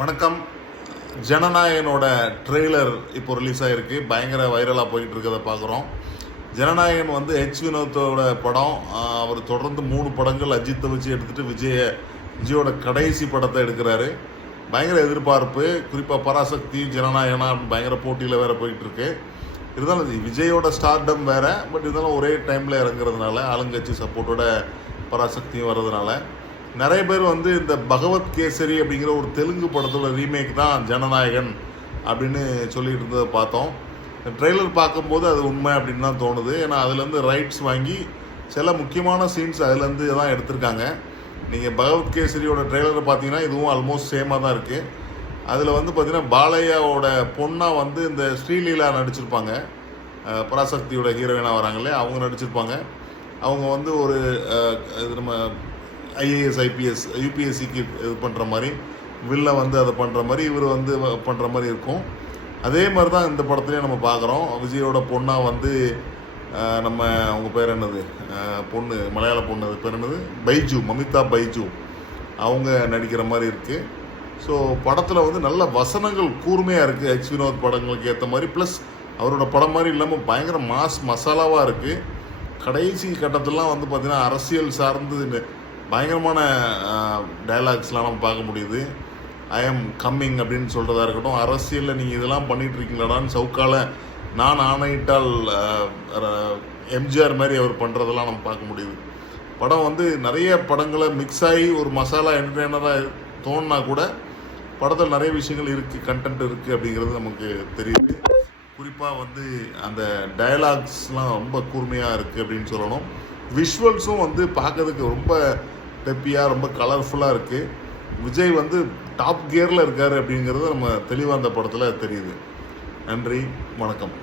வணக்கம். ஜனநாயகனோட ட்ரெய்லர் இப்போ ரிலீஸ் ஆகிருக்கு. பயங்கர வைரலாக போயிட்டு இருக்கிறத பார்க்குறோம். ஜனநாயகன் வந்து வினோத்தோட படம். அவர் தொடர்ந்து 3 படங்கள் அஜித்தை வச்சு எடுத்துகிட்டு விஜயோட கடைசி படத்தை எடுக்கிறாரு. பயங்கர எதிர்பார்ப்பு. குறிப்பாக பராசக்தி ஜனநாயகனா பயங்கர போட்டியில் வேறு போயிட்டுருக்கு. இருந்தாலும் விஜயோட ஸ்டார்டம் வேறு, பட் இருந்தாலும் ஒரே டைமில் இறங்குறதுனால ஆளுங்கட்சி சப்போர்ட்டோட பராசக்தியும் வர்றதுனால நிறைய பேர் வந்து இந்த பகவத் கேசரி அப்படிங்கிற ஒரு தெலுங்கு படத்தோட ரீமேக் தான் ஜனநாயகன் அப்படின்னு சொல்லிட்டு இருந்ததை பார்த்தோம். ட்ரெய்லர் பார்க்கும்போது அது உண்மை அப்படின்னு தான் தோணுது. ஏன்னா அதுலேருந்து ரைட்ஸ் வாங்கி சில முக்கியமான சீன்ஸ் அதுலேருந்து தான் எடுத்திருக்காங்க. நீங்கள் பகவத் கேசரியோட ட்ரெய்லரை பார்த்தீங்கன்னா இதுவும் ஆல்மோஸ்ட் சேமாக தான் இருக்குது. அதில் வந்து பார்த்திங்கன்னா பாலையாவோட பொண்ணாக வந்து இந்த ஸ்ரீலீலா நடிச்சிருப்பாங்க. பராசக்தியோட ஹீரோயினாக வராங்களே அவங்க நடிச்சிருப்பாங்க. அவங்க வந்து ஒரு நம்ம ஐஏஎஸ் ஐபிஎஸ் யூபிஎஸ்சிக்கு இது பண்ணுற மாதிரி வில்ல வந்து அதை பண்ணுற மாதிரி இவர் வந்து பண்ணுற மாதிரி இருக்கும். அதே மாதிரி தான் இந்த படத்துலேயும் நம்ம பார்க்குறோம். விஜயோட பொண்ணாக வந்து நம்ம அவங்க பேர் என்னது பொண்ணு மலையாள பொண்ணு அது பேர் என்னது பைஜு, மமிதா பைஜு அவங்க நடிக்கிற மாதிரி இருக்குது. ஸோ படத்தில் வந்து நல்ல வசனங்கள் கூர்மையாக இருக்குது. வினோத் படங்களுக்கு ஏற்ற மாதிரி, ப்ளஸ் அவரோட படம் மாதிரி இல்லாமல் பயங்கர மசாலாவாக இருக்குது. கடைசி கட்டத்திலாம் வந்து பார்த்திங்கன்னா அரசியல் சார்ந்து பயங்கரமான டயலாக்ஸ்லாம் நம்ம பார்க்க முடியுது. ஐ எம் கம்மிங் அப்படின்னு சொல்கிறதா இருக்கட்டும், அரசியலில் நீங்கள் இதெல்லாம் பண்ணிகிட்ருக்கீங்களாடான்னு சவுக்கால நான் ஆணையிட்டால் எம்ஜிஆர் மாதிரி அவர் பண்ணுறதெல்லாம் நம்ம பார்க்க முடியுது. படம் வந்து நிறைய படங்களை மிக்ஸ் ஆகி ஒரு மசாலா என்டர்டெய்னராக தோணுனா கூட படத்தில் நிறைய விஷயங்கள் இருக்குது, கண்டென்ட் இருக்குது அப்படிங்கிறது நமக்கு தெரியுது. குறிப்பாக வந்து அந்த டயலாக்ஸ்லாம் ரொம்ப கூர்மையாக இருக்குது அப்படின்னு சொல்லணும். விஷுவல்ஸும் வந்து பார்க்கறதுக்கு ரொம்ப பெப்பியாக ரொம்ப கலர்ஃபுல்லாக இருக்குது. விஜய் வந்து டாப் கியரில் இருக்கார் அப்படிங்கிறது நம்ம தெளிவாக அந்த படத்தில் தெரியுது. நன்றி, வணக்கம்.